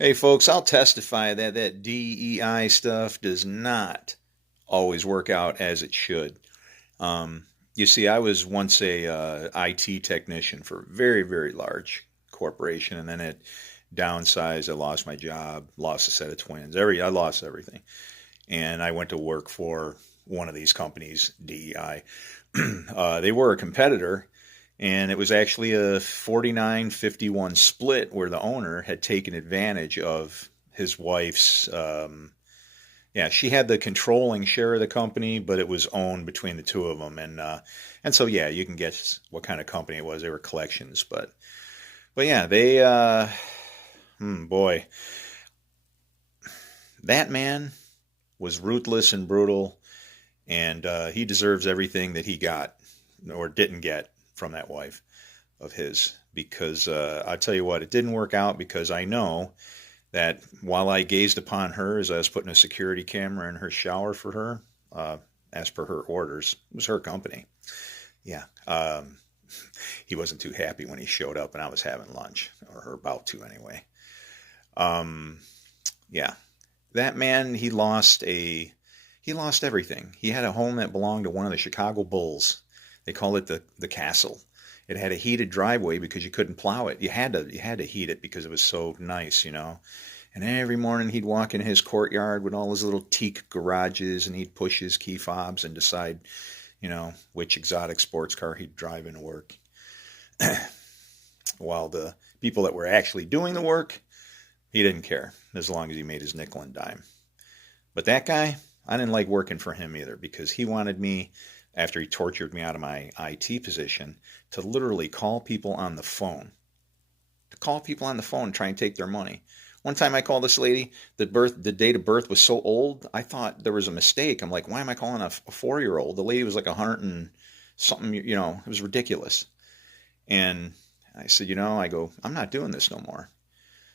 Hey, folks, I'll testify that that DEI stuff does not always work out as it should. Um, you see, I was once a IT technician for a very, very large corporation, and then it downsized. I lost my job, lost a set of twins. I lost everything, and I went to work for one of these companies, DEI. They were a competitor, and it was actually a 49-51 split where the owner had taken advantage of his wife's. Yeah, she had the controlling share of the company, but it was owned between the two of them, and so yeah, you can guess what kind of company it was. They were collections, but yeah, boy, that man was ruthless and brutal, and he deserves everything that he got or didn't get from that wife of his. Because I tell you what, it didn't work out because I know that while I gazed upon her as I was putting a security camera in her shower for her, as per her orders, it was her company. Yeah. He wasn't too happy when he showed up and I was having lunch, or about to anyway. Um, yeah. That man, he lost everything. He had a home that belonged to one of the Chicago Bulls. They call it the castle. It had a heated driveway because you couldn't plow it. You had to heat it because it was so nice, you know. And every morning he'd walk in his courtyard with all his little teak garages, and he'd push his key fobs and decide, which exotic sports car he'd drive into work. While the people that were actually doing the work, he didn't care as long as he made his nickel and dime. But that guy, I didn't like working for him either because he wanted me, after he tortured me out of my IT position, to literally call people on the phone. To call people on the phone and try and take their money. One time I called this lady, the date of birth was so old, I thought there was a mistake. I'm like, why am I calling a 4-year-old? The lady was like 100 and something, it was ridiculous. And I said, I'm not doing this no more.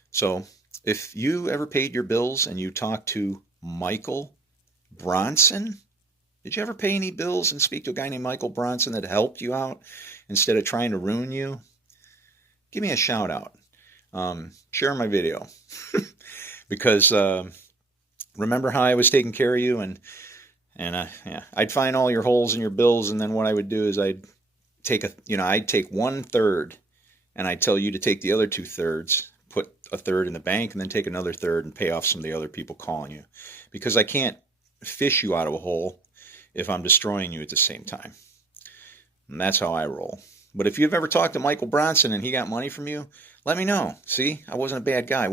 So if you ever paid your bills and you talked to Michael Bronson, did you ever pay any bills and speak to a guy named Michael Bronson that helped you out instead of trying to ruin you? Give me a shout out. Share my video because remember how I was taking care of you, and yeah, I'd find all your holes in your bills, and then what I would do is I'd take 1/3, and I'd tell you to take the other 2/3, put a third in the bank, and then take another third and pay off some of the other people calling you, because I can't fish you out of a hole if I'm destroying you at the same time. And that's how I roll. But if you've ever talked to Michael Bronson and he got money from you, let me know. See, I wasn't a bad guy.